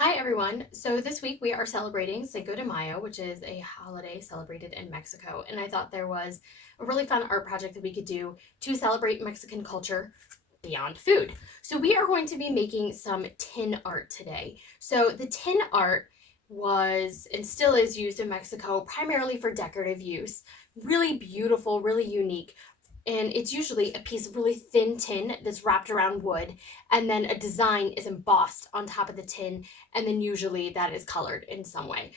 Hi everyone. So this week we are celebrating Cinco de Mayo, which is a holiday celebrated in Mexico. And I thought there was a really fun art project that we could do to celebrate Mexican culture beyond food. So we are going to be making some tin art today. So the tin art was and still is used in Mexico primarily for decorative use. Really beautiful, really unique. And it's usually a piece of really thin tin that's wrapped around wood, and then a design is embossed on top of the tin, and then usually that is colored in some way.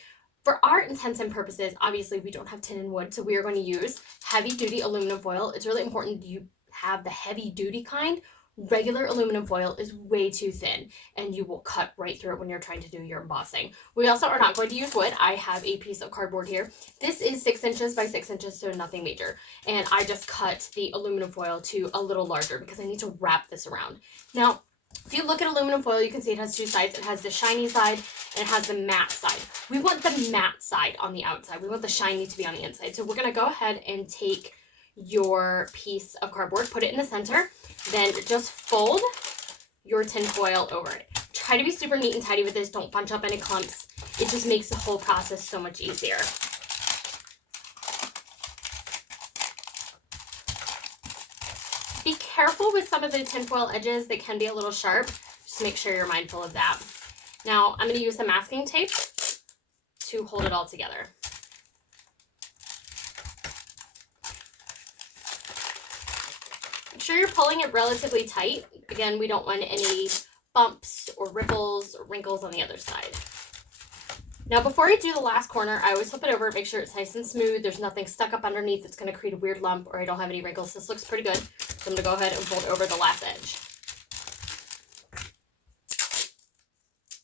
For our intents and purposes, obviously we don't have tin and wood, so we are going to use heavy duty aluminum foil. It's really important that you have the heavy duty kind. Regular aluminum foil is way too thin and you will cut right through it when you're trying to do your embossing. We also are not going to use wood. I have a piece of cardboard here. This is 6 inches by 6 inches, so nothing major. And I just cut the aluminum foil to a little larger because I need to wrap this around. Now, if you look at aluminum foil, you can see it has two sides. It has the shiny side and it has the matte side. We want the matte side on the outside. We want the shiny to be on the inside. So we're going to go ahead and take your piece of cardboard, put it in the center, then just fold your tin foil over it. Try to be super neat and tidy with this. Don't bunch up any clumps. It just makes the whole process so much easier. Be careful with some of the tinfoil edges. They can be a little sharp. Just make sure you're mindful of that. Now I'm going to use some masking tape to hold it all together. Make sure you're pulling it relatively tight. Again, we don't want any bumps or ripples or wrinkles on the other side. Now, before I do the last corner, I always flip it over, make sure it's nice and smooth. There's nothing stuck up underneath that's going to create a weird lump, or I don't have any wrinkles. This looks pretty good. So I'm going to go ahead and fold over the last edge.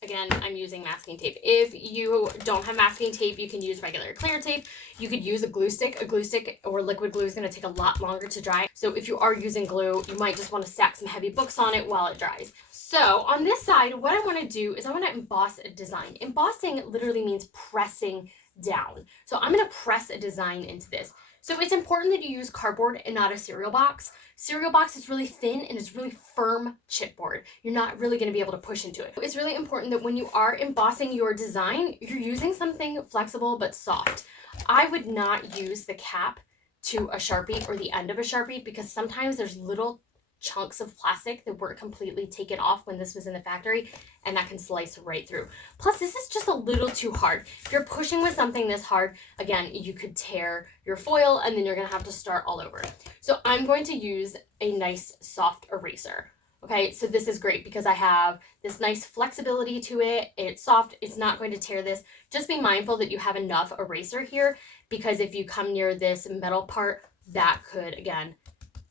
Again, I'm using masking tape. If you don't have masking tape, you can use regular clear tape. You could use a glue stick. A glue stick or liquid glue is going to take a lot longer to dry. So if you are using glue, you might just want to stack some heavy books on it while it dries. So on this side, what I want to do is I want to emboss a design. Embossing literally means pressing down. So I'm going to press a design into this. So it's important that you use cardboard and not a cereal box. Cereal box is really thin and it's really firm chipboard. You're not really going to be able to push into it. It's really important that when you are embossing your design, you're using something flexible but soft. I would not use the cap to a Sharpie or the end of a Sharpie because sometimes there's little chunks of plastic that weren't completely taken off when this was in the factory, and that can slice right through. Plus, this is just a little too hard. If you're pushing with something this hard, again, you could tear your foil and then you're gonna have to start all over. So I'm going to use a nice soft eraser. Okay, so this is great because I have this nice flexibility to it. It's soft, it's not going to tear this. Just be mindful that you have enough eraser here, because if you come near this metal part, that could, again,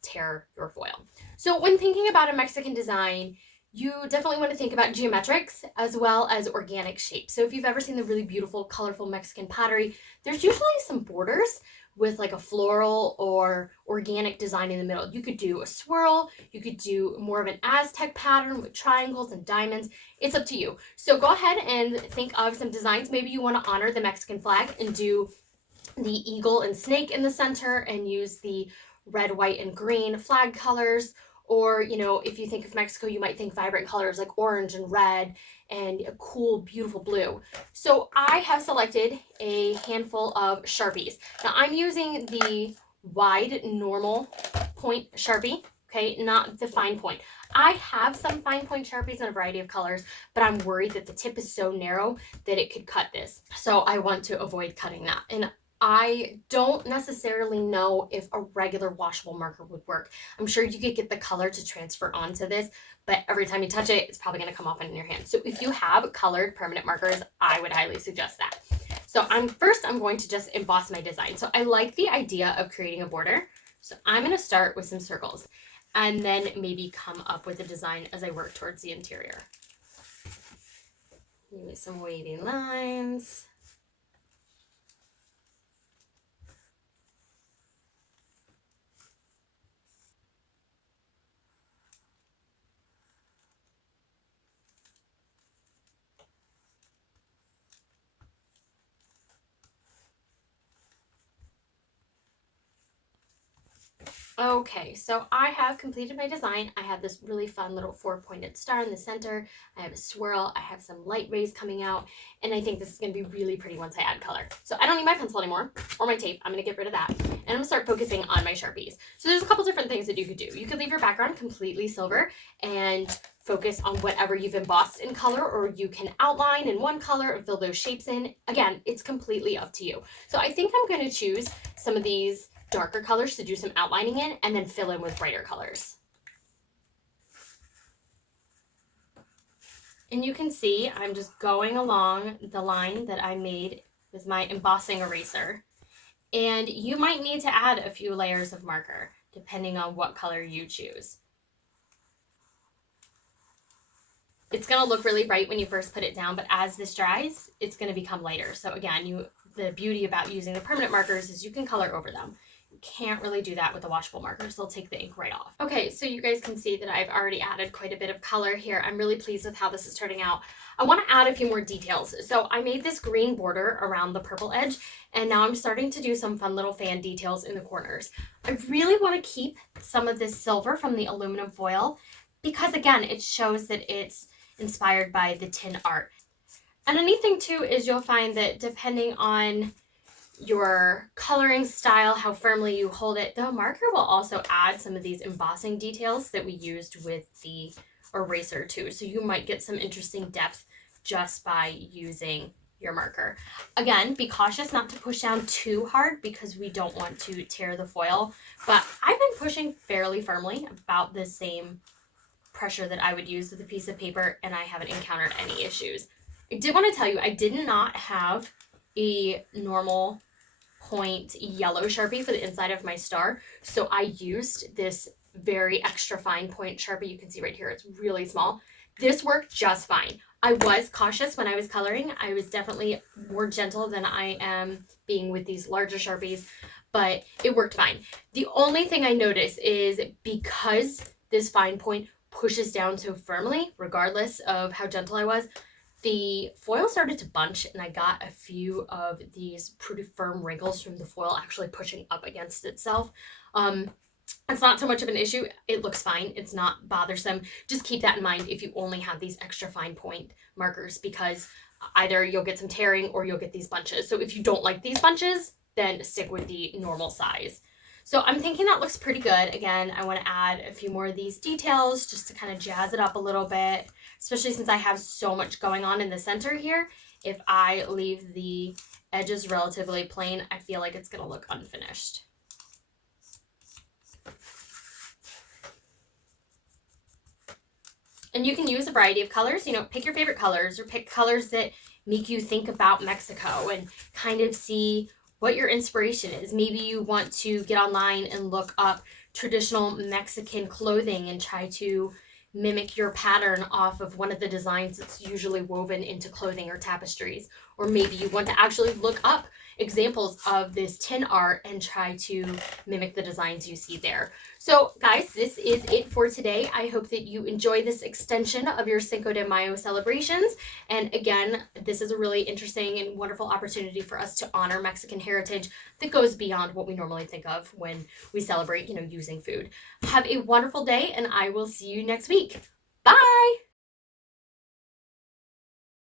tear your foil. So when thinking about a Mexican design, you definitely want to think about geometrics as well as organic shapes. So if you've ever seen the really beautiful, colorful Mexican pottery, there's usually some borders with like a floral or organic design in the middle. You could do a swirl, you could do more of an Aztec pattern with triangles and diamonds. It's up to you. So go ahead and think of some designs. Maybe you want to honor the Mexican flag and do the eagle and snake in the center and use the red, white, and green flag colors. Or, you know, if you think of Mexico, you might think vibrant colors like orange and red and a cool, beautiful blue. So I have selected a handful of Sharpies. Now I'm using the wide normal point Sharpie, okay, not the fine point. I have some fine point Sharpies in a variety of colors, but I'm worried that the tip is so narrow that it could cut this. So I want to avoid cutting that. And I don't necessarily know if a regular washable marker would work. I'm sure you could get the color to transfer onto this, but every time you touch it, it's probably going to come off in your hand. So if you have colored permanent markers, I would highly suggest that. So I'm going to just emboss my design. So I like the idea of creating a border. So I'm going to start with some circles and then maybe come up with a design as I work towards the interior. Maybe some wavy lines. Okay, so I have completed my design. I have this really fun little 4-pointed star in the center. I have a swirl. I have some light rays coming out, and I think this is going to be really pretty once I add color. So I don't need my pencil anymore or my tape. I'm going to get rid of that, and I'm going to start focusing on my Sharpies. So there's a couple different things that you could do. You could leave your background completely silver and focus on whatever you've embossed in color, or you can outline in one color and fill those shapes in. Again, it's completely up to you. So I think I'm going to choose some of these darker colors to do some outlining in, and then fill in with brighter colors. And you can see I'm just going along the line that I made with my embossing eraser. And you might need to add a few layers of marker depending on what color you choose. It's going to look really bright when you first put it down, but as this dries, it's going to become lighter. So again, the beauty about using the permanent markers is you can color over them. Can't really do that with the washable markers. They'll take the ink right off. Okay, so you guys can see that I've already added quite a bit of color here. I'm really pleased with how this is turning out. I want to add a few more details. So I made this green border around the purple edge, and now I'm starting to do some fun little fan details in the corners. I really want to keep some of this silver from the aluminum foil because, again, it shows that it's inspired by the tin art. And a neat thing too is you'll find that depending on your coloring style, how firmly you hold it, the marker will also add some of these embossing details that we used with the eraser too. So you might get some interesting depth just by using your marker. Again, be cautious not to push down too hard because we don't want to tear the foil, but I've been pushing fairly firmly, about the same pressure that I would use with a piece of paper, and I haven't encountered any issues. I did want to tell you, I did not have a normal point yellow Sharpie for the inside of my star, so I used this very extra fine point Sharpie. You can see right here, it's really small. This worked just fine. I was cautious when I was coloring. I was definitely more gentle than I am being with these larger Sharpies, but it worked fine. The only thing I noticed is because this fine point pushes down so firmly, regardless of how gentle I was, the foil started to bunch, and I got a few of these pretty firm wrinkles from the foil actually pushing up against itself. It's not so much of an issue. It looks fine. It's not bothersome. Just keep that in mind if you only have these extra fine point markers, because either you'll get some tearing or you'll get these bunches. So if you don't like these bunches, then stick with the normal size. So I'm thinking that looks pretty good. Again, I want to add a few more of these details just to kind of jazz it up a little bit, especially since I have so much going on in the center here. If I leave the edges relatively plain, I feel like it's going to look unfinished. And you can use a variety of colors. You know, pick your favorite colors, or pick colors that make you think about Mexico and kind of see what your inspiration is. Maybe you want to get online and look up traditional Mexican clothing and try to mimic your pattern off of one of the designs that's usually woven into clothing or tapestries. Or maybe you want to actually look up examples of this tin art and try to mimic the designs you see there. So guys, this is it for today. I hope that you enjoy this extension of your Cinco de Mayo celebrations. And again, this is a really interesting and wonderful opportunity for us to honor Mexican heritage that goes beyond what we normally think of when we celebrate, using food. Have a wonderful day, and I will see you next week.